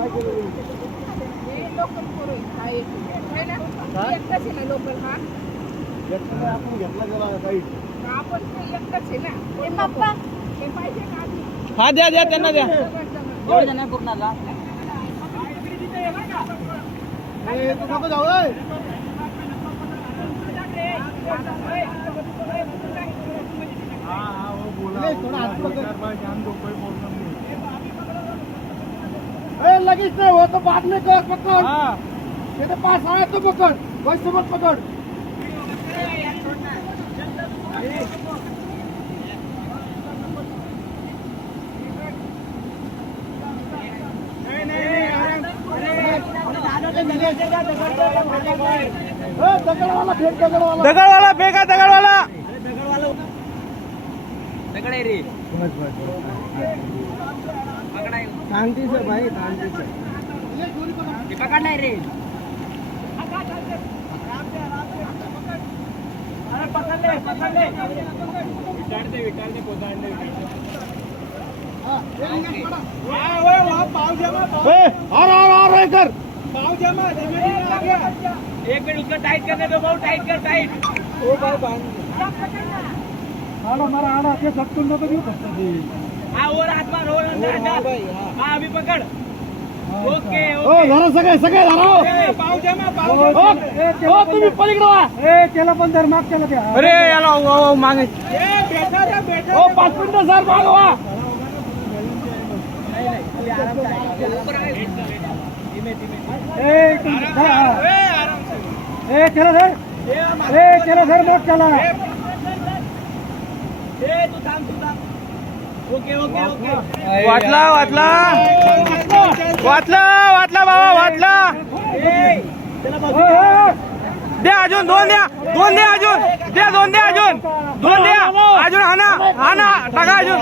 Local करू काय आहे ना एकटाच आहे ना लोकल हा आपण घेतला गेला काही आपण एकटाच आहे ना हे पप्पा हे पाहिजे का आधी हा द्या द्या त्यांना द्या पूर्णाला तू नको जाऊ रे. लगेच नाही हो तो बाद में कर पकड़ तेरे पास आया तो पकड़ वैसे मत पकड़ दगड़वाला फेंक दगड़वाला दगडवाला फेका दगडवाला दगड आहे रे शांति से भाई शांति से ते पकडणार रे अरे पकड ले विचार दे पोदाडले और कर एक मिनट उसका टाइट करने दो बहुत टाइट कर टाइट ओ भाई बांध मारा आड़ा के सत्तू न तो क्यों करते हाँ और हाथ मार और अंदर हाँ अभी पकड़ ओके ओ धरा सगळे सगळे धरा पाव जमा पाव ओ तुम्ही पलीकडे वा ए त्याला पण धर माग केला त्या अरे याला मागे बैठा रे बैठा ओ 5 मिनिटं सर मागवा ए चला सर चला सर मत चला तू थांब ओके ओके ओके वाटला वाटला वाटला वाटला बाबा वाटला द्या अजून दोन द्या अजून द्या दोन द्या अजून हाना टाका अजून